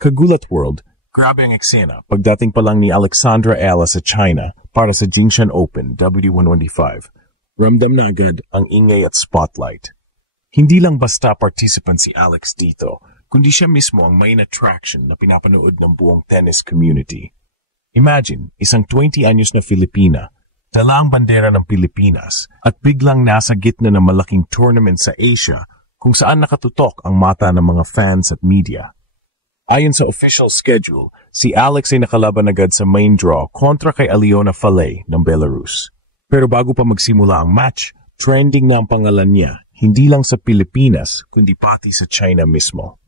Kagulat World, grabe ang eksena pagdating pa lang ni Alexandra Ayala sa China para sa Jinshan Open W125. Ramdam na agad ang ingay at spotlight. Hindi lang basta participant si Alex dito, kundi siya mismo ang main attraction na pinapanood ng buong tennis community. Imagine, isang 20 anyos na Filipina, dala ang bandera ng Pilipinas at biglang nasa gitna ng malaking tournament sa Asia kung saan nakatutok ang mata ng mga fans at media. Ayon sa official schedule, si Alex ay nakalaban agad sa main draw kontra kay Aliona Falei ng Belarus. Pero bago pa magsimula ang match, trending na ang pangalan niya, hindi lang sa Pilipinas kundi pati sa China mismo.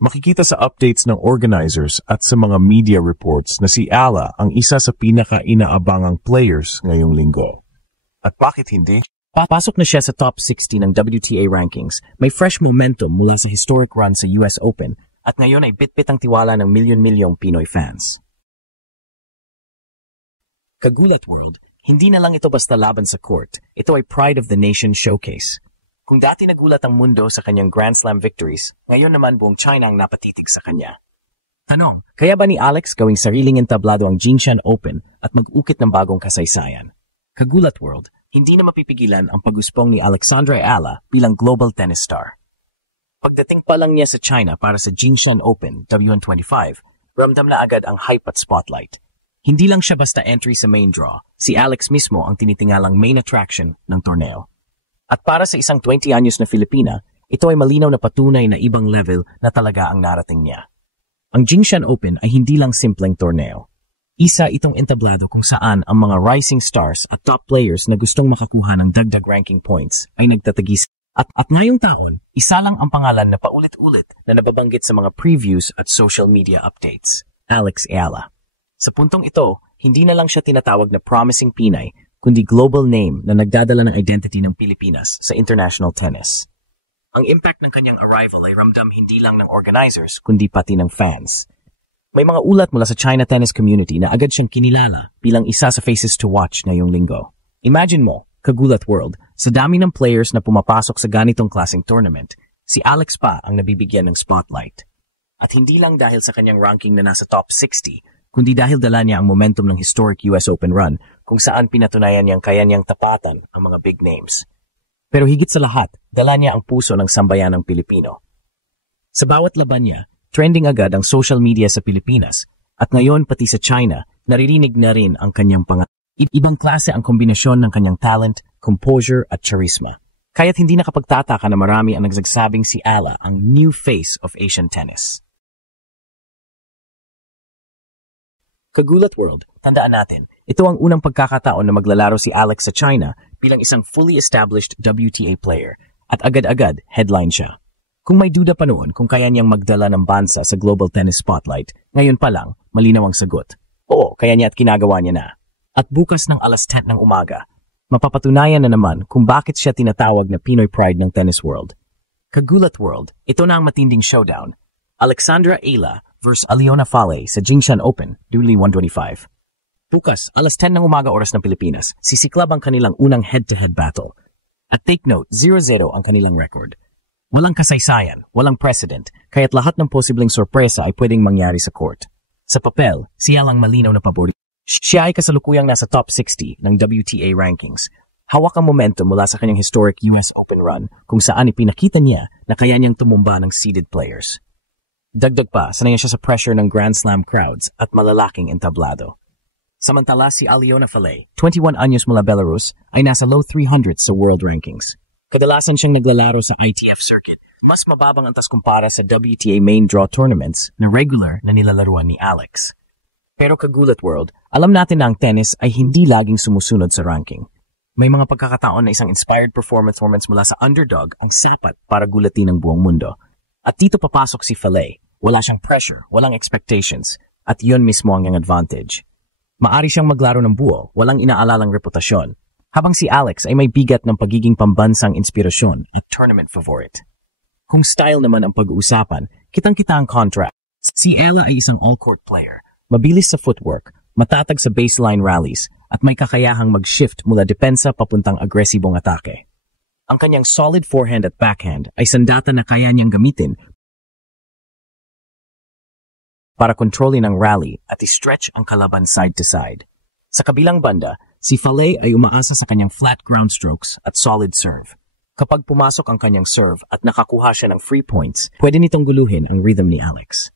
Makikita sa updates ng organizers at sa mga media reports na si Ala ang isa sa pinaka-inaabangang players ngayong linggo. At bakit hindi? Papasok na siya sa top 60 ng WTA rankings, may fresh momentum mula sa historic run sa US Open at ngayon ay bitbit ang tiwala ng milyon-milyong Pinoy fans. Kagulat World, hindi na lang ito basta laban sa court, ito ay Pride of the Nation showcase. Kung dati nagulat ang mundo sa kanyang Grand Slam victories, ngayon naman buong China ang napatitig sa kanya. Tanong, kaya ba ni Alex gawing sariling entablado ang Jinshan Open at mag-ukit ng bagong kasaysayan? Kagulat World, hindi na mapipigilan ang pag-uspong ni Alexandra Ayala bilang global tennis star. Pagdating pa lang niya sa China para sa Jinshan Open W125, ramdam na agad ang hype at spotlight. Hindi lang siya basta entry sa main draw, si Alex mismo ang tinitingalang main attraction ng torneo. At para sa isang 20 anyos na Filipina, ito ay malinaw na patunay na ibang level na talaga ang narating niya. Ang Jinshan Open ay hindi lang simpleng torneo. Isa itong entablado kung saan ang mga rising stars at top players na gustong makakuha ng dagdag ranking points ay nagtatagis. At ngayong taon, isa lang ang pangalan na paulit-ulit na nababanggit sa mga previews at social media updates, Alex Ayala. Sa puntong ito, hindi na lang siya tinatawag na promising Pinay, kundi global name na nagdadala ng identity ng Pilipinas sa international tennis. Ang impact ng kanyang arrival ay ramdam hindi lang ng organizers, kundi pati ng fans. May mga ulat mula sa China tennis community na agad siyang kinilala bilang isa sa faces to watch ngayong linggo. Imagine mo, Kagulat World, sa dami ng players na pumapasok sa ganitong klaseng tournament, si Alex pa ang nabibigyan ng spotlight. At hindi lang dahil sa kanyang ranking na nasa top 60, kundi dahil dala niya ang momentum ng historic US Open run kung saan pinatunayan niyang kaya niyang tapatan ang mga big names. Pero higit sa lahat, dala niya ang puso ng sambayanang Pilipino. Sa bawat laban niya, trending agad ang social media sa Pilipinas at ngayon pati sa China, naririnig na rin ang kanyang pangalan. Ibang klase ang kombinasyon ng kanyang talent, composure at charisma. Kaya't hindi nakapagtataka na marami ang nagsasabing si Ala ang new face of Asian tennis. Kagulat World, tandaan natin, ito ang unang pagkakataon na maglalaro si Alex sa China bilang isang fully established WTA player at agad-agad headline siya. Kung may duda pa noon kung kaya niyang magdala ng bansa sa global tennis spotlight, ngayon pa lang, malinaw ang sagot. Oo, kaya niya at kinagawa niya na. At bukas ng alas 10 ng umaga, mapapatunayan na naman kung bakit siya tinatawag na Pinoy Pride ng tennis world. Kagulat World, ito na ang matinding showdown. Alexandra Ayala vs. Aliona Falei sa Jinshan Open, W125. Bukas, alas 10 ng umaga oras ng Pilipinas, sisiklab ang kanilang unang head-to-head battle. At take note, 0-0 ang kanilang record. Walang kasaysayan, walang precedent, kaya't lahat ng posibleng sorpresa ay pwedeng mangyari sa court. Sa papel, siya lang malinaw na paborito. Siya ay kasalukuyang nasa top 60 ng WTA rankings. Hawak ang momentum mula sa kanyang historic US Open run kung saan ipinakita niya na kaya niyang tumumba ng seeded players. Dagdag pa, sanay siya sa pressure ng Grand Slam crowds at malalaking entablado. Samantala si Aliona Falei, 21 anyos mula Belarus, ay nasa low 300s sa world rankings. Kadalasan siyang naglalaro sa ITF circuit, mas mababang antas kumpara sa WTA main draw tournaments na regular na nilalaruan ni Alex. Pero Kagulat World, alam natin na ang tennis ay hindi laging sumusunod sa ranking. May mga pagkakataon na isang inspired performance mula sa underdog ang sapat para gulatin ang buong mundo. At dito papasok si Falei. Wala siyang pressure, walang expectations, at yun mismo ang iyang advantage. Maari siyang maglaro ng buo, walang inaalalang reputasyon, habang si Alex ay may bigat ng pagiging pambansang inspirasyon at tournament favorite. Kung style naman ang pag-uusapan, kitang-kita ang contrast. Si Ayala ay isang all-court player. Mabilis sa footwork, matatag sa baseline rallies, at may kakayahang mag-shift mula depensa papuntang agresibong atake. Ang kanyang solid forehand at backhand ay sandata na kaya niyang gamitin para kontrolin ang rally at i-stretch ang kalaban side to side. Sa kabilang banda, si Falay ay umaasa sa kanyang flat ground strokes at solid serve. Kapag pumasok ang kanyang serve at nakakuha siya ng free points, pwede nitong guluhin ang rhythm ni Alex.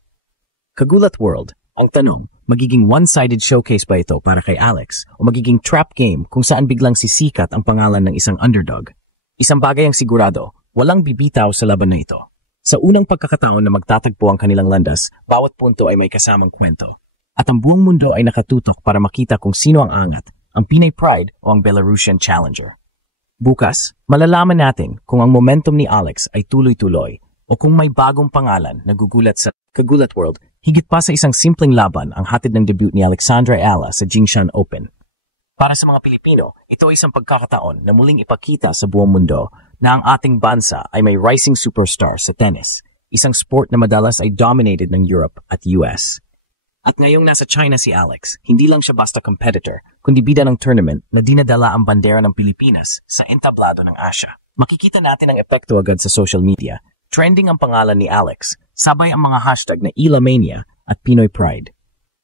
Kagulat World, ang tanong, magiging one-sided showcase ba ito para kay Alex o magiging trap game kung saan biglang sisikat ang pangalan ng isang underdog? Isang bagay ang sigurado, walang bibitaw sa laban na ito. Sa unang pagkakataon na magtatagpo ang kanilang landas, bawat punto ay may kasamang kwento. At ang buong mundo ay nakatutok para makita kung sino ang angat, ang Pinay Pride o ang Belarusian Challenger. Bukas, malalaman natin kung ang momentum ni Alex ay tuloy-tuloy o kung may bagong pangalan na gugulat sa Kagulat World, higit pa sa isang simpleng laban ang hatid ng debut ni Alexandra Ala sa Jingshan Open. Para sa mga Pilipino, ito ay isang pagkakataon na muling ipakita sa buong mundo na ang ating bansa ay may rising superstar sa tennis, isang sport na madalas ay dominated ng Europe at US. At ngayong nasa China si Alex, hindi lang siya basta competitor, kundi bida ng tournament na dinadala ang bandera ng Pilipinas sa entablado ng Asia. Makikita natin ang epekto agad sa social media. Trending ang pangalan ni Alex, sabay ang mga hashtag na Ilamania at Pinoy Pride.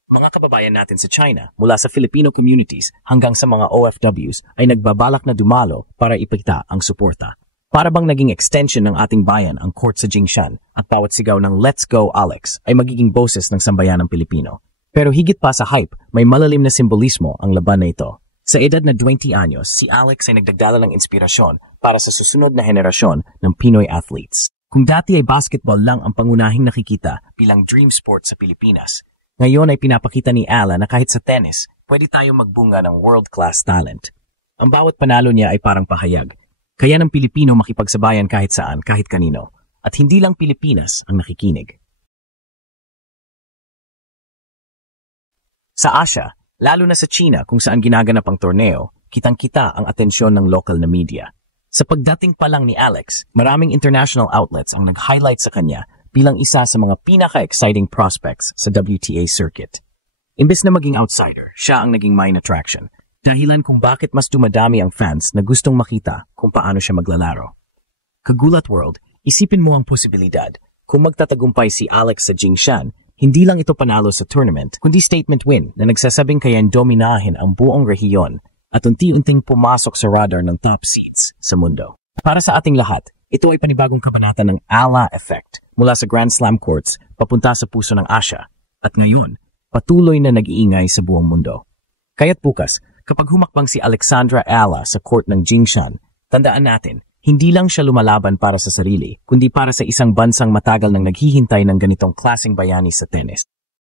Mga kababayan natin sa China, mula sa Filipino communities hanggang sa mga OFWs ay nagbabalak na dumalo para ipakita ang suporta. Para bang naging extension ng ating bayan ang court sa Jingshan at bawat sigaw ng Let's Go Alex ay magiging boses ng sambayanang Pilipino. Pero higit pa sa hype, may malalim na simbolismo ang laban na ito. Sa edad na 20 anyos, si Alex ay nagdagdala ng inspirasyon para sa susunod na henerasyon ng Pinoy athletes. Kung dati ay basketball lang ang pangunahing nakikita bilang dream sport sa Pilipinas, ngayon ay pinapakita ni Ala na kahit sa tennis, pwede tayong magbunga ng world-class talent. Ang bawat panalo niya ay parang pahayag. Kaya ng Pilipino makipagsabayan kahit saan, kahit kanino. At hindi lang Pilipinas ang nakikinig. Sa Asia, lalo na sa China kung saan ginaganap ang torneo, kitang-kita ang atensyon ng local na media. Sa pagdating pa lang ni Alex, maraming international outlets ang nag-highlight sa kanya bilang isa sa mga pinaka-exciting prospects sa WTA circuit. Imbes na maging outsider, siya ang naging main attraction. Dahilan kung bakit mas dumadami ang fans na gustong makita kung paano siya maglalaro. Kagulat World, isipin mo ang posibilidad. Kung magtatagumpay si Alex sa Jingshan, hindi lang ito panalo sa tournament, kundi statement win na nagsasabing kayan dominahin ang buong rehiyon at unti-unting pumasok sa radar ng top seeds sa mundo. Para sa ating lahat, ito ay panibagong kabanata ng Ala Effect mula sa Grand Slam courts papunta sa puso ng Asia at ngayon, patuloy na nag-iingay sa buong mundo. Kaya't bukas, kapag humakbang si Alexandra Ala sa court ng Jingshan, tandaan natin, hindi lang siya lumalaban para sa sarili, kundi para sa isang bansang matagal nang naghihintay ng ganitong klaseng bayani sa tennis.